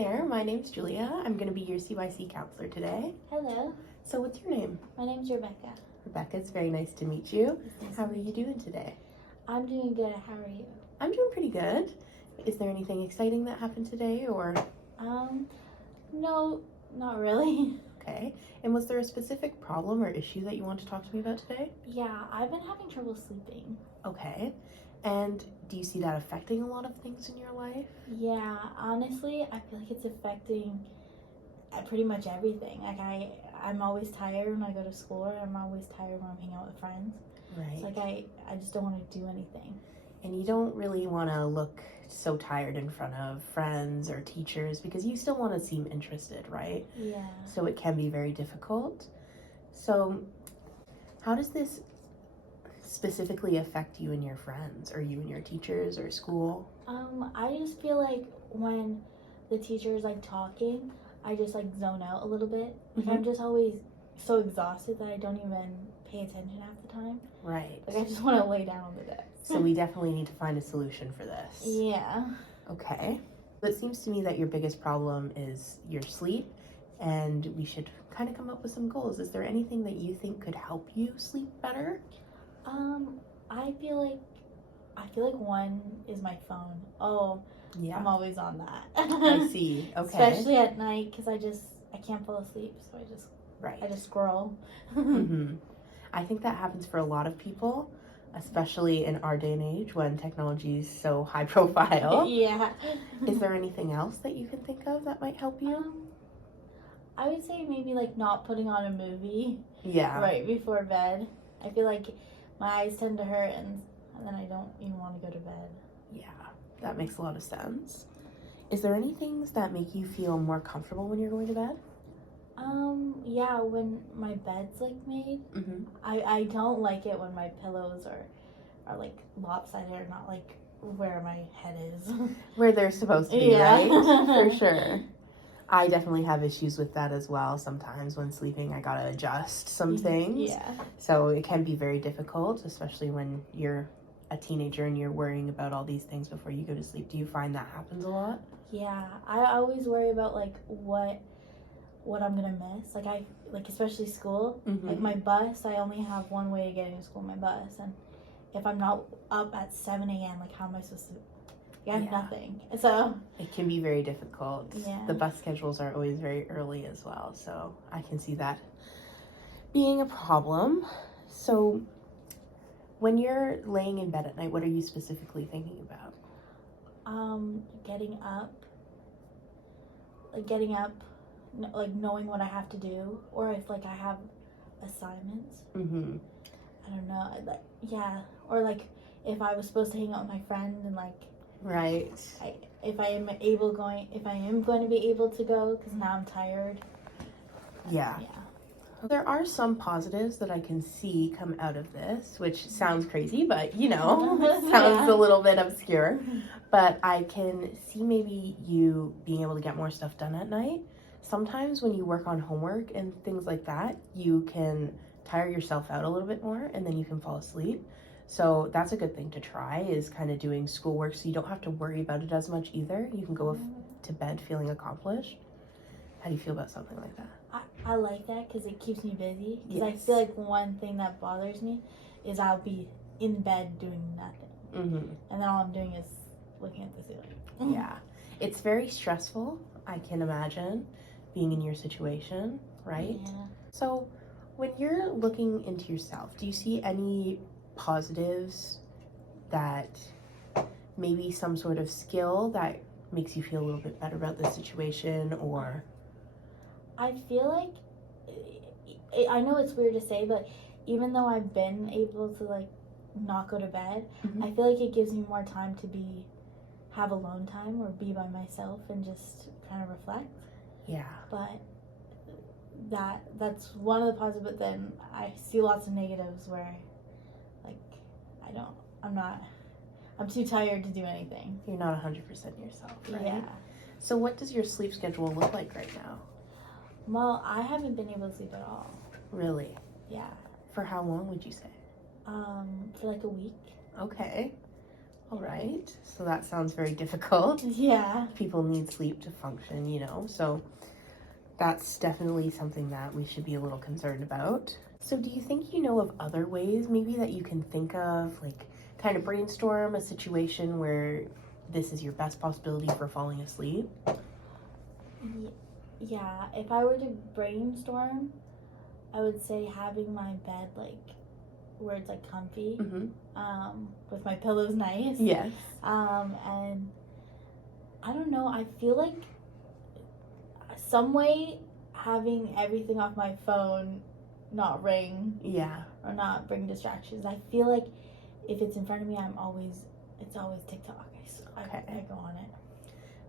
there, my name's Julia. I'm going to be your CYC counselor today. Hello, So what's your name? my name's Rebecca. Rebecca, it's very nice to meet you. Nice How to are meet you doing today? I'm doing good. How are you? I'm doing pretty good. Is there anything exciting that happened today or? No, not really. Okay. And was there a specific problem or issue that you want to talk to me about today? Yeah, I've been having trouble sleeping. Okay. And do you see that affecting a lot of things in your life? Yeah, honestly, I feel like it's affecting pretty much everything. Like I'm always tired when I go to school, or I'm always tired when I'm hanging out with friends. Right. It's like I just don't want to do anything. And you don't really want to look so tired in front of friends or teachers because you still want to seem interested, right? Yeah. So it can be very difficult. So how does this specifically affect you and your friends, or you and your teachers or school? I just feel like when the teacher is like talking, I just like zone out a little bit. Like I'm just always so exhausted that I don't even pay attention half the time. Right. Like I just want to lay down on the desk. So we definitely need to find a solution for this. Yeah. Okay. It seems to me that your biggest problem is your sleep, and we should kind of come up with some goals. Is there anything that you think could help you sleep better? I feel like one is my phone. Oh, Yeah. I'm always on that. I see. Okay. Especially at night, because I can't fall asleep, so I just scroll. Mm-hmm. I think that happens for a lot of people, especially in our day and age when technology is so high profile. Yeah. Is there anything else that you can think of that might help you? I would say maybe like not putting on a movie right before bed. I feel like my eyes tend to hurt, and then I don't even want to go to bed. Yeah, that makes a lot of sense. Is there any things that make you feel more comfortable when you're going to bed? Yeah, when my bed's like made, Mm-hmm. I don't like it when my pillows are like lopsided, or not like where my head is. Where they're supposed to be, Yeah. right? For sure. I definitely have issues with that as well. Sometimes when sleeping, I gotta adjust some things. Yeah. So it can be very difficult, especially when you're a teenager and you're worrying about all these things before you go to sleep. Do you find that happens a lot? Yeah, I always worry about like what I'm gonna miss. Like especially school. Mm-hmm. Like my bus, I only have one way of getting to school, my bus, and if I'm not up at 7 a.m., like how am I supposed to? I have nothing. So it can be very difficult. Yeah. The bus schedules are always very early as well, so I can see that being a problem. So when you're laying in bed at night, what are you specifically thinking about? Getting up, like knowing what I have to do, or if like I have assignments. Mm-hmm. I don't know. Or like if I was supposed to hang out with my friend, and like. Right. If I am going to be able to go, because now I'm tired. Yeah. There are some positives that I can see come out of this, which sounds crazy, but sounds a little bit obscure. But I can see maybe you being able to get more stuff done at night. Sometimes when you work on homework and things like that, you can tire yourself out a little bit more, and then you can fall asleep. So that's a good thing to try, is kind of doing schoolwork so you don't have to worry about it as much either. You can go to bed feeling accomplished. How do you feel about something like that? I like that because it keeps me busy. Because I Yes. feel like one thing that bothers me is I'll be in bed doing nothing. Mm-hmm. And then all I'm doing is looking at the ceiling. Yeah. It's very stressful, I can imagine, being in your situation, right? Yeah. So when you're looking into yourself, do you see any positives, that maybe some sort of skill that makes you feel a little bit better about the situation? Or I feel like, I know it's weird to say, but even though I've been able to like not go to bed, I feel like it gives me more time to have alone time, or be by myself and just kind of reflect. Yeah. But that's one of the positives, but then I see lots of negatives where like I'm too tired to do anything. You're not 100% yourself, right? Yeah. So what does your sleep schedule look like right now? Well, I haven't been able to sleep at all. Really? Yeah. For how long would you say? For like a week. Okay. All right. So that sounds very difficult. Yeah. People need sleep to function, you know, so that's definitely something that we should be a little concerned about. So do you think you know of other ways maybe that you can think of, like kind of brainstorm a situation where this is your best possibility for falling asleep? Yeah, if I were to brainstorm, I would say having my bed like where it's like comfy, with my pillows nice. Yes. And I don't know, I feel like some way having everything off my phone not ring Yeah. or not bring distractions. I feel like if it's in front of me, it's always TikTok. I go on it.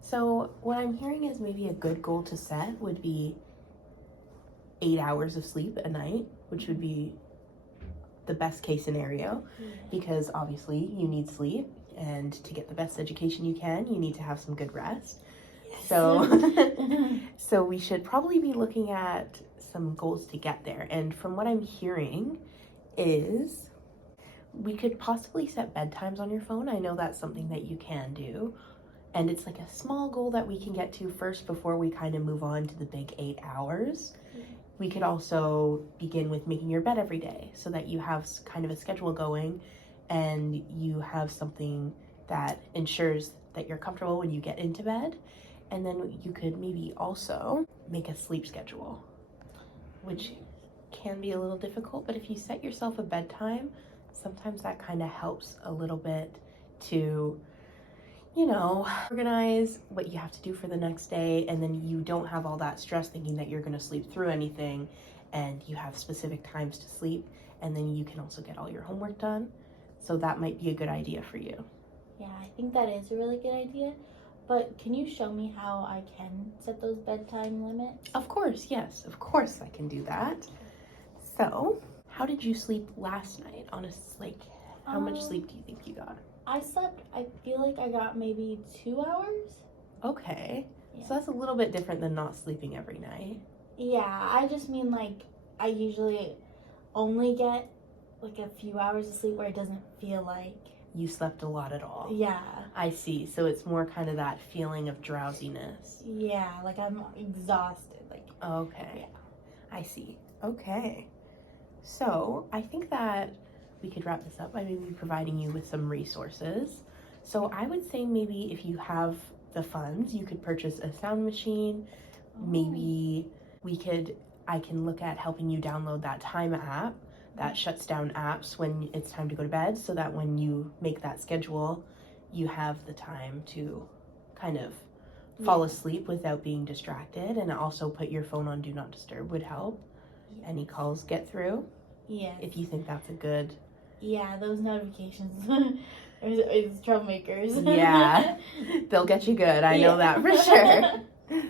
So what I'm hearing is maybe a good goal to set would be 8 hours of sleep a night, which would be the best case scenario, because obviously you need sleep, and to get the best education you can, you need to have some good rest. Yes. So we should probably be looking at some goals to get there. And from what I'm hearing is we could possibly set bedtimes on your phone. I know that's something that you can do. And it's like a small goal that we can get to first before we kind of move on to the big 8 hours. We could also begin with making your bed every day so that you have kind of a schedule going and you have something that ensures that you're comfortable when you get into bed. And then you could maybe also make a sleep schedule, which can be a little difficult, but if you set yourself a bedtime, sometimes that kind of helps a little bit to, you know, organize what you have to do for the next day, and then you don't have all that stress thinking that you're going to sleep through anything, and you have specific times to sleep, and then you can also get all your homework done. So that might be a good idea for you. Yeah, I think that is a really good idea. But can you show me how I can set those bedtime limits? Of course, yes. Of course I can do that. So, how did you sleep last night? How much sleep do you think you got? I feel like I got maybe 2 hours. Okay. Yeah. So that's a little bit different than not sleeping every night. Yeah, I just mean like I usually only get like a few hours of sleep where it doesn't feel like You slept a lot at all. Yeah. I see. So it's more kind of that feeling of drowsiness. Yeah, like I'm exhausted. Like Okay. Yeah. I see. Okay. So I think that we could wrap this up by maybe providing you with some resources. So I would say maybe if you have the funds, you could purchase a sound machine. Maybe I can look at helping you download that time app that shuts down apps when it's time to go to bed, so that when you make that schedule, you have the time to kind of fall asleep without being distracted. And also put your phone on do not disturb would help. Any calls get through. Yeah. If you think that's a good. Yeah, those notifications is troublemakers. Yeah, they'll get you good. I know that for sure.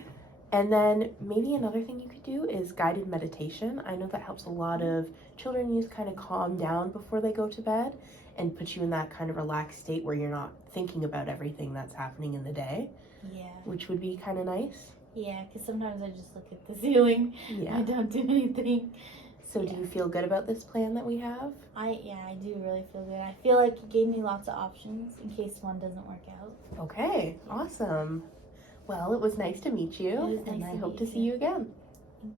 And then maybe another thing you could do is guided meditation. I know that helps a lot of children use, kind of calm down before they go to bed and put you in that kind of relaxed state where you're not thinking about everything that's happening in the day. Yeah. Which would be kind of nice. Yeah, because sometimes I just look at the ceiling. Yeah. I don't do anything. So do you feel good about this plan that we have? I do really feel good. I feel like you gave me lots of options in case one doesn't work out. Okay, awesome. Well, it was nice to meet you, It was nice and I to hope meet to see you. you again.